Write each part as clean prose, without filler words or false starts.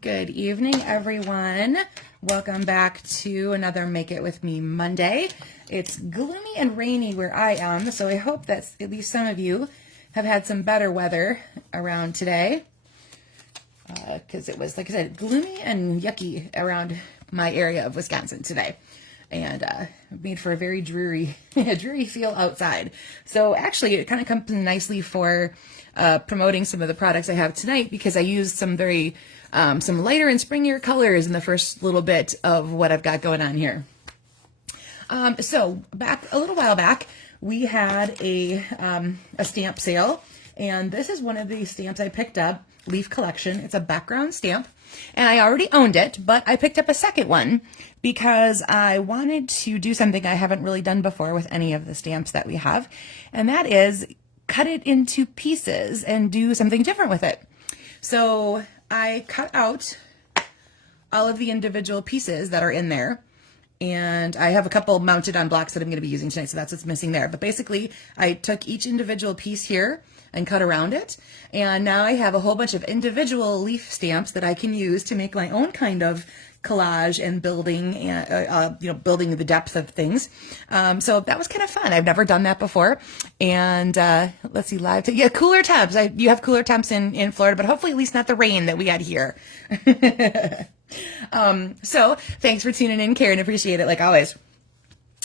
Good evening, everyone. Welcome back to another Make It With Me Monday. It's gloomy and rainy where I am, so I hope that at least some of you have had some better weather around today. Because it was, like I said, gloomy and yucky around my area of Wisconsin today. And made for a very dreary feel outside. So actually, it kind of comes in nicely for promoting some of the products I have tonight, because I used some some lighter and springier colors in the first little bit of what I've got going on here. So a little while back, we had a stamp sale, and this is one of the stamps I picked up, Leaf Collection. It's a background stamp, and I already owned it, but I picked up a second one because I wanted to do something I haven't really done before with any of the stamps that we have, and that is cut it into pieces and do something different with it. So I cut out all of the individual pieces that are in there, and I have a couple mounted on blocks that I'm going to be using tonight, so that's what's missing there. But basically, I took each individual piece here and cut around it, and now I have a whole bunch of individual leaf stamps that I can use to make my own kind of collage and building, and building the depth of things. So that was kind of fun. I've never done that before. And let's see, cooler temps. You have cooler temps in Florida, but hopefully at least not the rain that we had here. So thanks for tuning in, Karen. Appreciate it, like always.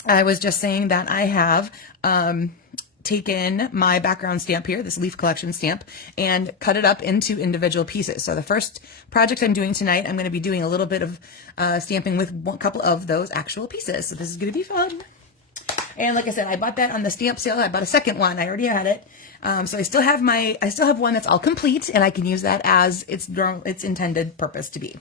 I was just saying that I have taken my background stamp here, this Leaf Collection stamp, and cut it up into individual pieces. So the first project I'm doing tonight, I'm going to be doing a little bit of stamping with a couple of those actual pieces. So this is going to be fun. And like I said, I bought that on the stamp sale. I bought a second one. I already had it. So I still have one that's all complete, and I can use that as its intended purpose to be.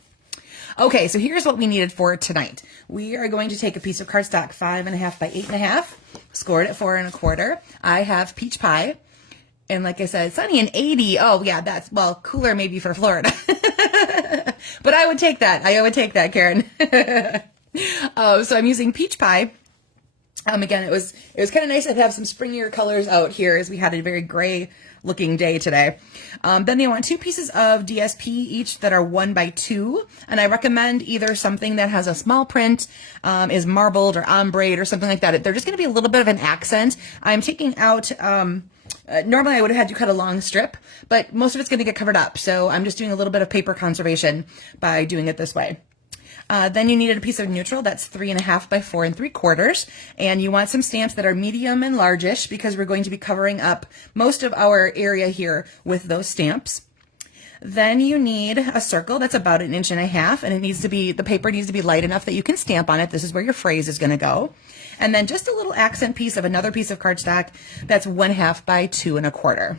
Okay, so here's what we needed for tonight. We are going to take a piece of cardstock 5.5 by 8.5, scored at 4 1/4. I have peach pie, and like I said, sunny and 80. Oh yeah, that's, well, cooler maybe for Florida, but I would take that. I would take that, Karen. So I'm using peach pie. Again, it was kind of nice to have some springier colors out here, as we had a very gray looking day today. Then they want 2 pieces of DSP each that are 1 by 2, and I recommend either something that has a small print, is marbled or ombre or something like that. They're just going to be a little bit of an accent. I'm taking out, normally I would have had to cut a long strip, but most of it's going to get covered up, so I'm just doing a little bit of paper conservation by doing it this way. Then you needed a piece of neutral that's 3.5 by 4 3/4, and you want some stamps that are medium and largish, because we're going to be covering up most of our area here with those stamps. Then you need a circle that's about 1.5 inches, and the paper needs to be light enough that you can stamp on it. This is where your phrase is going to go. And then just a little accent piece of another piece of cardstock that's 1/2 by 2 1/4.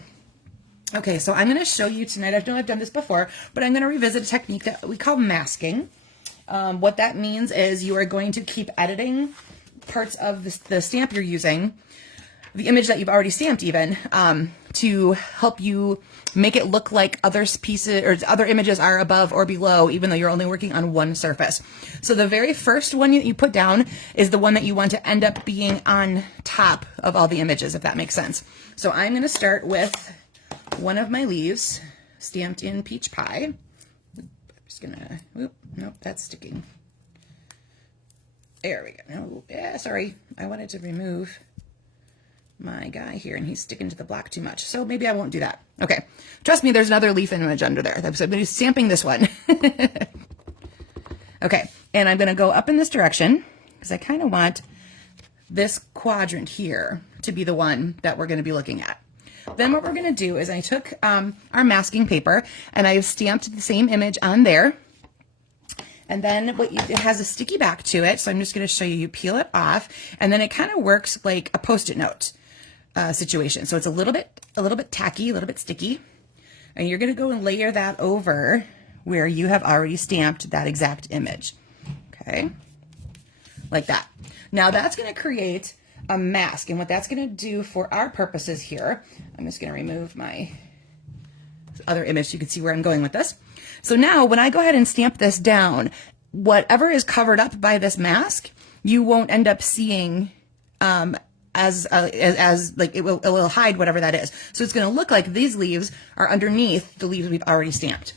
Okay, so I'm going to show you tonight. I know I've done this before, but I'm going to revisit a technique that we call masking. What that means is you are going to keep editing parts of the stamp you're using, the image that you've already stamped even, to help you make it look like other pieces or other images are above or below, even though you're only working on one surface. So the very first one you put down is the one that you want to end up being on top of all the images, if that makes sense. So I'm going to start with one of my leaves stamped in peach pie. Nope, that's sticking. There we go. No, yeah, sorry. I wanted to remove my guy here, and he's sticking to the block too much. So maybe I won't do that. Okay. Trust me, there's another leaf image under there. So I'm going to be stamping this one. Okay. And I'm going to go up in this direction, because I kind of want this quadrant here to be the one that we're going to be looking at. Then what we're going to do is I took our masking paper, and I stamped the same image on there. And then it has a sticky back to it, so I'm just going to show you. You peel it off, and then it kind of works like a Post-it note situation. So it's a little bit tacky, a little bit sticky. And you're going to go and layer that over where you have already stamped that exact image. Okay, like that. Now that's going to create a mask, and what that's going to do for our purposes here, I'm just going to remove my other image so you can see where I'm going with this. So now when I go ahead and stamp this down, whatever is covered up by this mask, you won't end up seeing as like it will hide whatever that is. So it's going to look like these leaves are underneath the leaves we've already stamped.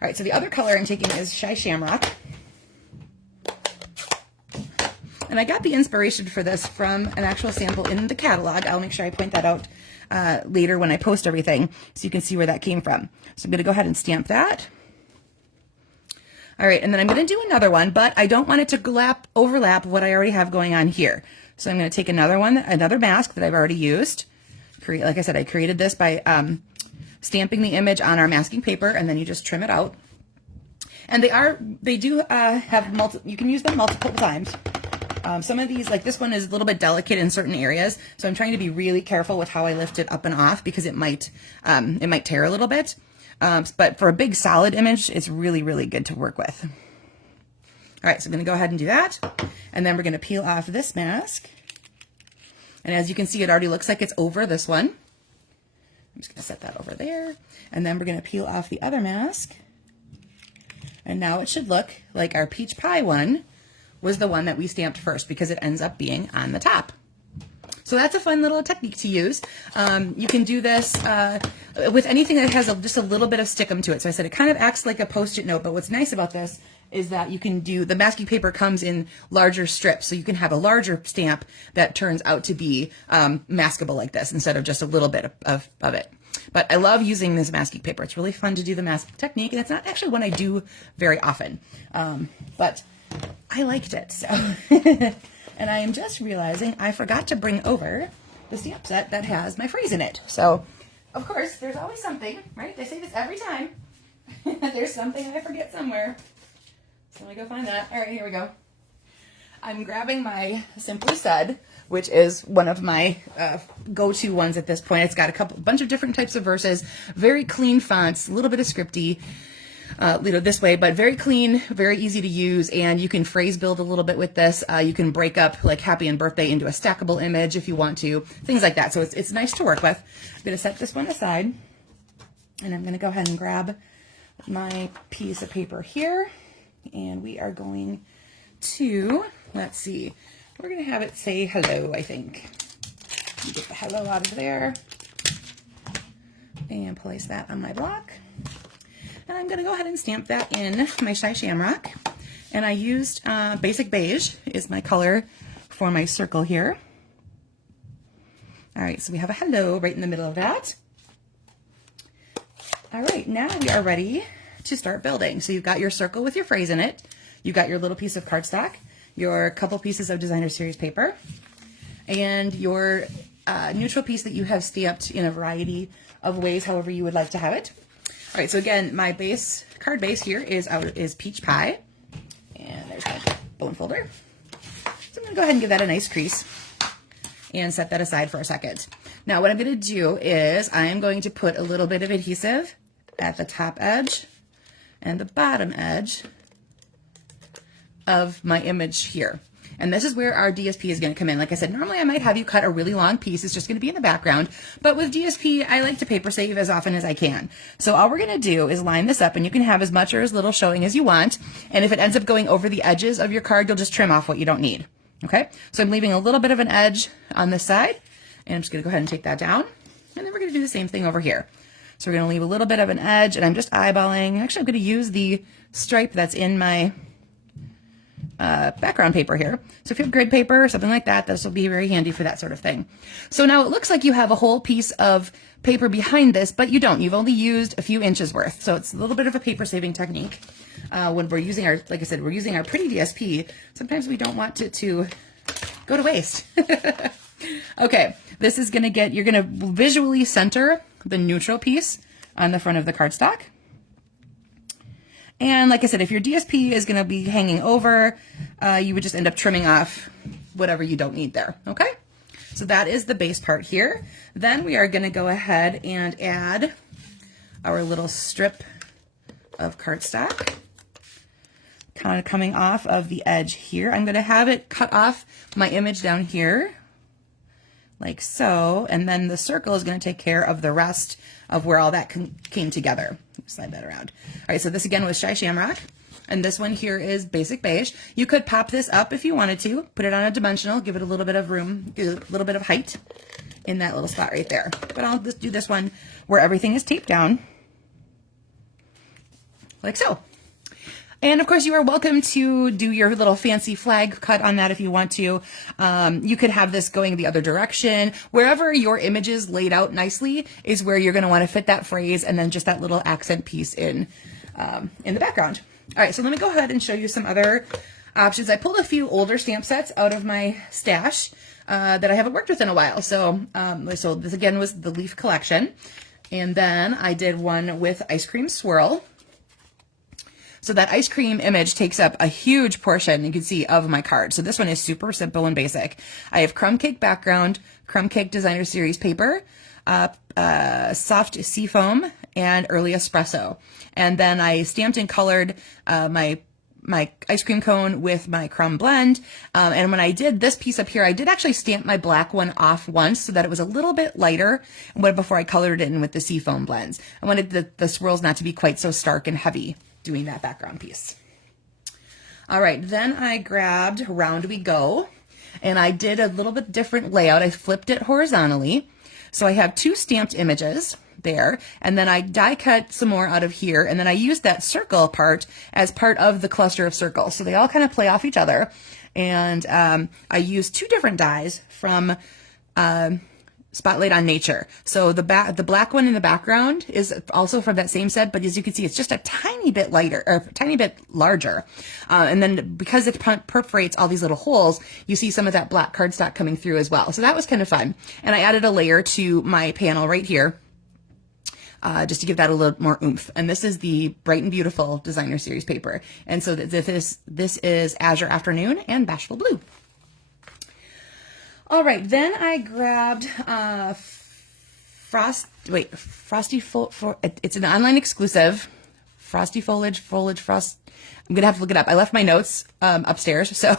right, so the other color I'm taking is Shy Shamrock. And I got the inspiration for this from an actual sample in the catalog. I'll make sure I point that out later when I post everything so you can see where that came from. So I'm going to go ahead and stamp that. All right, and then I'm going to do another one, but I don't want it to overlap what I already have going on here. So I'm going to take another one, another mask that I've already used. Like I said, I created this by stamping the image on our masking paper, and then you just trim it out. And they do have you can use them multiple times. Some of these, like this one, is a little bit delicate in certain areas, so I'm trying to be really careful with how I lift it up and off because it might tear a little bit. But for a big solid image, it's really, really good to work with. All right, so I'm going to go ahead and do that, and then we're going to peel off this mask. And as you can see, it already looks like it's over this one. I'm just going to set that over there, and then we're going to peel off the other mask. And now it should look like our peach pie one was the one that we stamped first because it ends up being on the top. So that's a fun little technique to use. You can do this with anything that has just a little bit of stickum to it. So I said it kind of acts like a Post-it note, but what's nice about this is that you can do, the masking paper comes in larger strips, so you can have a larger stamp that turns out to be maskable like this instead of just a little bit of it. But I love using this masking paper. It's really fun to do the mask technique, and it's not actually one I do very often, but I liked it, so. And I am just realizing I forgot to bring over the stamp set that has my phrase in it. So, of course, there's always something, right? They say this every time. There's something I forget somewhere. So let me go find that. All right, here we go. I'm grabbing my Simply Said, which is one of my go-to ones at this point. It's got a bunch of different types of verses, very clean fonts, a little bit of scripty. This way, but very clean, very easy to use, and you can phrase build a little bit with this. You can break up like happy and birthday into a stackable image if you want to, things like that. So it's nice to work with. I'm going to set this one aside, and I'm going to go ahead and grab my piece of paper here, and we are going to, let's see, we're going to have it say hello, I think. Get the hello out of there, and place that on my block. And I'm going to go ahead and stamp that in my Shy Shamrock. And I used Basic Beige is my color for my circle here. All right, so we have a hello right in the middle of that. All right, now we are ready to start building. So you've got your circle with your phrase in it. You've got your little piece of cardstock, your couple pieces of Designer Series paper, and your neutral piece that you have stamped in a variety of ways, however you would like to have it. All right, so again, my card base here is Peach Pie, and there's my bone folder. So I'm going to go ahead and give that a nice crease and set that aside for a second. Now what I'm going to do is I'm going to put a little bit of adhesive at the top edge and the bottom edge of my image here. And this is where our DSP is going to come in. Like I said, normally I might have you cut a really long piece. It's just going to be in the background. But with DSP, I like to paper save as often as I can. So all we're going to do is line this up, and you can have as much or as little showing as you want. And if it ends up going over the edges of your card, you'll just trim off what you don't need. Okay? So I'm leaving a little bit of an edge on this side. And I'm just going to go ahead and take that down. And then we're going to do the same thing over here. So we're going to leave a little bit of an edge, and I'm just eyeballing. Actually, I'm going to use the stripe that's in my background paper here. So if you have grid paper or something like that, this will be very handy for that sort of thing. So now it looks like you have a whole piece of paper behind this, but you don't. You've only used a few inches worth. So it's a little bit of a paper saving technique. When we're using our, like I said, we're using our pretty DSP, sometimes we don't want it to go to waste. Okay, this is going to get, you're going to visually center the neutral piece on the front of the cardstock. And like I said, if your DSP is going to be hanging over, you would just end up trimming off whatever you don't need there, okay? So that is the base part here. Then we are going to go ahead and add our little strip of cardstock, kind of coming off of the edge here. I'm going to have it cut off my image down here, like so, and then the circle is going to take care of the rest of where all that came together. Slide that around. All right, so this again was Shy Shamrock, and this one here is Basic Beige. You could pop this up if you wanted to, put it on a dimensional, give it a little bit of room, a little bit of height in that little spot right there. But I'll just do this one where everything is taped down. like so. And of course, you are welcome to do your little fancy flag cut on that if you want to. You could have this going the other direction. Wherever your image is laid out nicely is where you're going to want to fit that phrase and then just that little accent piece in the background. All right, so let me go ahead and show you some other options. I pulled a few older stamp sets out of my stash that I haven't worked with in a while. So, so this again was the Leaf Collection. And then I did one with Ice Cream Swirl. So that ice cream image takes up a huge portion, you can see, of my card. So this one is super simple and basic. I have Crumb Cake background, Crumb Cake Designer Series paper, soft seafoam, and early espresso. And then I stamped and colored my ice cream cone with my crumb blend. And when I did this piece up here, I did actually stamp my black one off once so that it was a little bit lighter before I colored it in with the seafoam blends. I wanted the swirls not to be quite so stark and heavy doing that background piece. All right, then I grabbed Round We Go, and I did a little bit different layout. I flipped it horizontally. So I have two stamped images there, and then I die cut some more out of here, and then I used that circle part as part of the cluster of circles. So they all kind of play off each other, and I used two different dies from Spotlight on Nature. So the black one in the background is also from that same set, but as you can see, it's just a tiny bit lighter, or a tiny bit larger. And then because it perforates all these little holes, you see some of that black cardstock coming through as well. So that was kind of fun. And I added a layer to my panel right here, just to give that a little more oomph. And this is the Bright and Beautiful Designer Series paper. And so this is Azure Afternoon and Bashful Blue. All right, then I grabbed it's an online exclusive, Frosty Foliage Frost. I'm gonna have to look it up. I left my notes upstairs, so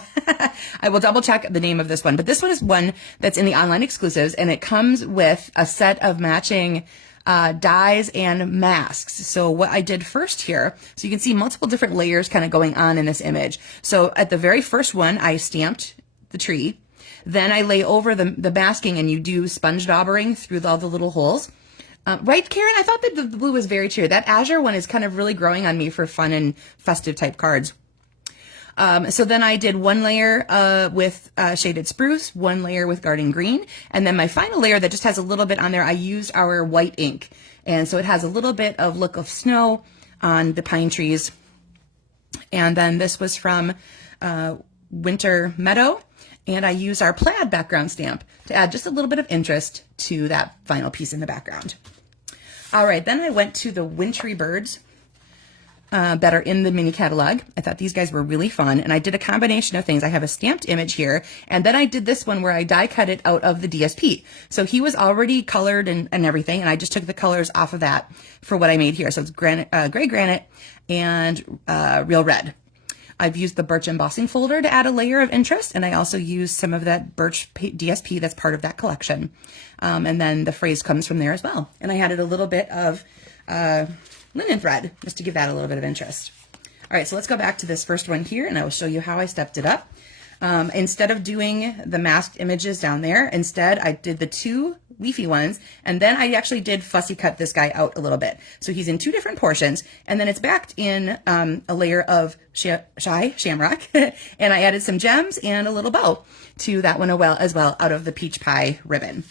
I will double check the name of this one. But this one is one that's in the online exclusives, and it comes with a set of matching dies and masks. So what I did first here, so you can see multiple different layers kind of going on in this image. So at the very first one, I stamped the tree. Then I lay over the masking, and you do sponge daubering through all the little holes. Right, Karen? I thought that the blue was very true. That Azure one is kind of really growing on me for fun and festive type cards. So then I did one layer with Shaded Spruce, one layer with Garden Green, and then my final layer that just has a little bit on there, I used our white ink. And so it has a little bit of look of snow on the pine trees. And then this was from Winter Meadow. And I used our plaid background stamp to add just a little bit of interest to that final piece in the background. All right, then I went to the Wintry Birds that are in the mini catalog. I thought these guys were really fun, and I did a combination of things. I have a stamped image here, and then I did this one where I die cut it out of the DSP. So he was already colored and everything, and I just took the colors off of that for what I made here. So it's granite, gray granite and real red. I've used the birch embossing folder to add a layer of interest, and I also used some of that birch DSP that's part of that collection. And then the phrase comes from there as well. And I added a little bit of linen thread just to give that a little bit of interest. All right, so let's go back to this first one here, and I will show you how I stepped it up. Instead of doing the masked images down there, instead I did the two leafy ones, and then I actually did fussy cut this guy out a little bit. So he's in two different portions, and then it's backed in a layer of shy shamrock, and I added some gems and a little bow to that one as well out of the peach pie ribbon.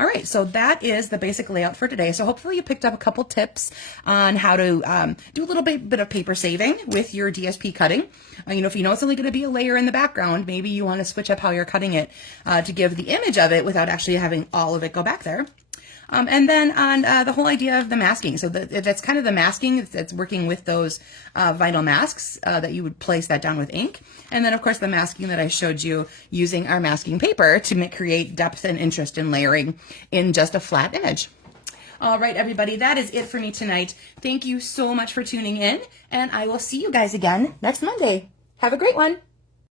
All right, so that is the basic layout for today. So hopefully you picked up a couple tips on how to do a little bit of paper saving with your DSP cutting. You know, if you know it's only going to be a layer in the background, maybe you want to switch up how you're cutting it to give the image of it without actually having all of it go back there. And then on the whole idea of the masking. So that's kind of the masking that's working with those vinyl masks that you would place that down with ink. And then, of course, the masking that I showed you using our masking paper to create depth and interest in layering in just a flat image. All right, everybody, that is it for me tonight. Thank you so much for tuning in, and I will see you guys again next Monday. Have a great one.